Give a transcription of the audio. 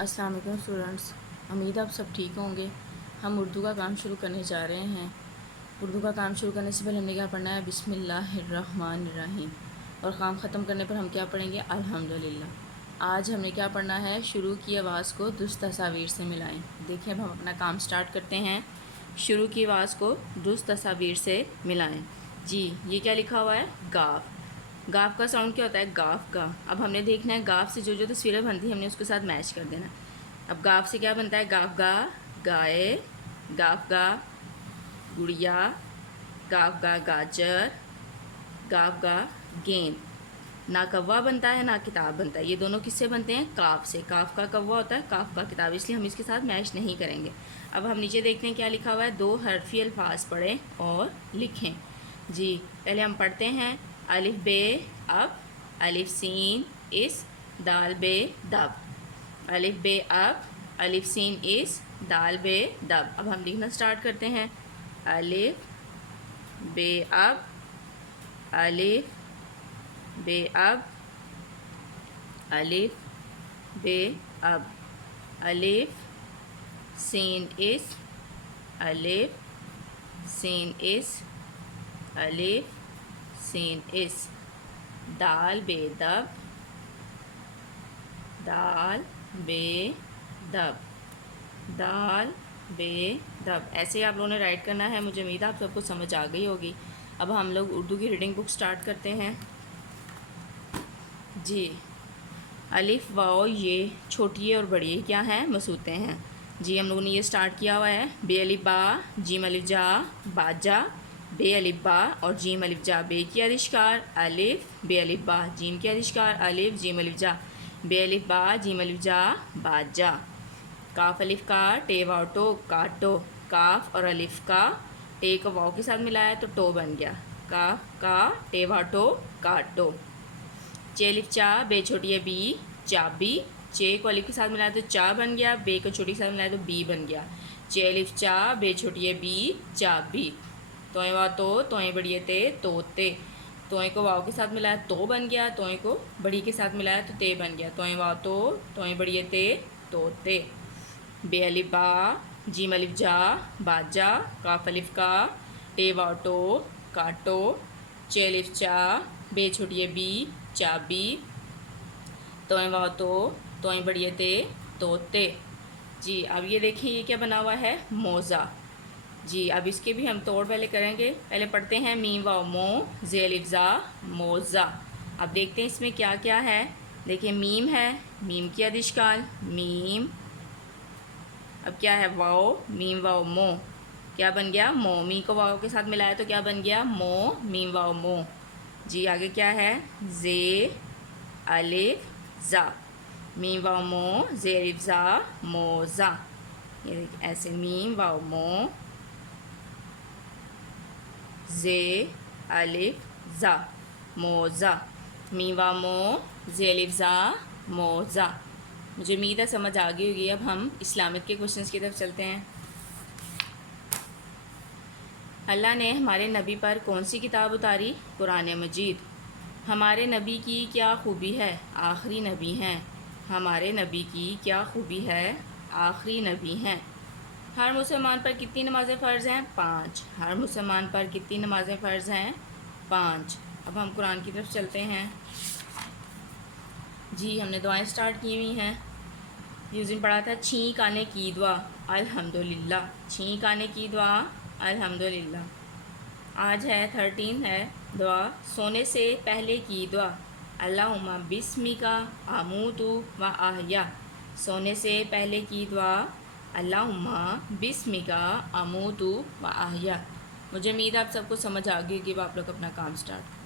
السلام علیکم اسٹوڈنٹس، امید آپ سب ٹھیک ہوں گے۔ ہم اردو کا کام شروع کرنے جا رہے ہیں۔ اردو کا کام شروع کرنے سے پہلے ہم نے کیا پڑھنا ہے؟ بسم اللہ الرحمن الرحیم، اور کام ختم کرنے پر ہم کیا پڑھیں گے؟ الحمدللہ۔ آج ہم نے کیا پڑھنا ہے؟ شروع کی آواز کو درست تصاویر سے ملائیں۔ دیکھیں اب ہم اپنا کام سٹارٹ کرتے ہیں۔ شروع کی آواز کو درست تصاویر سے ملائیں۔ جی یہ کیا لکھا ہوا ہے؟ گاف۔ گاف کا ساؤنڈ کیا ہوتا ہے؟ گاف گا۔ اب ہم نے دیکھنا ہے گاف سے جو جو تصویریں بنتی ہیں ہم نے اس کے ساتھ میچ کر دینا۔ اب گاف سے کیا بنتا ہے؟ گاف گا گائے، گاف گا گڑیا، گاف گا گاجر، گاف گا گیند۔ نہ کوا بنتا ہے نہ کتاب بنتا ہے، یہ دونوں کس سے بنتے ہیں؟ کاف سے۔ کاف کا کوا ہوتا ہے، کاف کا کتاب، اس لیے ہم اس کے ساتھ میچ نہیں کریں گے۔ اب ہم نیچے دیکھتے ہیں کیا لکھا ہوا ہے؟ 2 حرفی الفاظ پڑھیں اور لکھیں۔ جی پہلے ہم پڑھتے ہیں الف بے اب، الف سین اس، دال بے دب۔ الف بے اب، الف سین اس، دال بے دب۔ اب ہم لکھنا سٹارٹ کرتے ہیں۔ الف بے اب، الف بے اب، الف بے اب، الف سین اس، الف سین اس، الف سین اس، دال بے دب، دال بے دب، دال بے دب۔ ایسے ہی آپ لوگوں نے رائٹ کرنا ہے۔ مجھے امید ہے آپ سب کو سمجھ آ گئی ہوگی۔ اب ہم لوگ اردو کی ریڈنگ بک سٹارٹ کرتے ہیں۔ جی الف واؤ یہ چھوٹی اور بڑی کیا ہیں؟ مصوتے ہیں۔ جی ہم لوگوں نے یہ سٹارٹ کیا ہوا ہے۔ بے الف با، جیم الف جا، باجا، بے الف با اور جیم الف جا، بے کی ادشکار الف، بے الف با، جیم کی ادشکار الف، جیم الف جا، بے الف با، جیم الف جا، باجا۔ کاف الف کا، ٹے واؤ ٹو، کاٹو۔ کاف اور الف کا ٹے کو واؤ کے ساتھ ملایا تو ٹو بن گیا۔ کاف کا ٹے واؤ ٹو، کاٹو۔ چے الف چا، بے چھوٹی ہے بی، چابی۔ چے کو الف کے ساتھ ملایا تو چا بن گیا، بے کو چھوٹی کے ساتھ ملایا تو بی بن گیا۔ چے الف چا، بے چھوٹی ہے بی، چابی۔ توئیں واؤ تو، توئیں بڑی ہے تے، توتے۔ توئیں کو واؤ کے ساتھ ملایا تو بن گیا، توئیں کو بڑی کے ساتھ ملایا تو تے بن گیا۔ توئیں واؤ تو، توئیں بڑی ہے تے، توتے۔ بے الف با، جیم الف جا، باجا۔ کاف الف کا، ٹے واؤ ٹو، کاٹو۔ چے الف چا، بے چھوٹی ہے بی، چابی۔ توئیں واؤ تو، توئیں بڑی ہے تے، توتے۔ جی اب یہ دیکھیں یہ کیا بنا ہوا ہے؟ موزہ۔ جی اب اس کے بھی ہم توڑ پہلے کریں گے۔ پہلے پڑھتے ہیں میم واؤ مو، زے الف زا، موزہ۔ اب دیکھتے ہیں اس میں کیا کیا ہے۔ دیکھیں میم ہے، میم کی ادشکال میم۔ اب کیا ہے؟ واؤ، میم واؤ مو، کیا بن گیا؟ مو۔ می کو واؤ کے ساتھ ملایا تو کیا بن گیا؟ مو، میم واؤ مو۔ جی آگے کیا ہے؟ زے الف زا، میم واؤ مو، زے الف زا، موزہ۔ یہ دیکھیں ایسے میم واؤ مو، زے الف زا، موزہ، میم واؤ مو، زے الف زا، موزہ۔ مجھے امید ہے سمجھ آ گئی ہوگی۔ اب ہم اسلامک کے کوشچنس کی طرف چلتے ہیں۔ اللہ نے ہمارے نبی پر کون سی کتاب اتاری؟ قرآن مجید۔ ہمارے نبی کی کیا خوبی ہے؟ آخری نبی ہیں۔ ہمارے نبی کی کیا خوبی ہے؟ آخری نبی ہیں۔ ہر مسلمان پر کتنی نمازیں فرض ہیں؟ 5۔ ہر مسلمان پر کتنی نمازیں فرض ہیں؟ 5۔ اب ہم قرآن کی طرف چلتے ہیں۔ جی ہم نے دعائیں سٹارٹ کی ہوئی ہیں۔ اس دن پڑھا تھا چھینک آنے کی دعا الحمدللہ، چھینک آنے کی دعا الحمدللہ۔ آج ہے 13 ہے دعا سونے سے پہلے کی دعا اللہم بسمک اموت و احیا۔ سونے سے پہلے کی دعا اللہم بسمک اموت و احیا۔ مجھے امید آپ سب کو سمجھ آ گئی کہ اب آپ لوگ اپنا کام سٹارٹ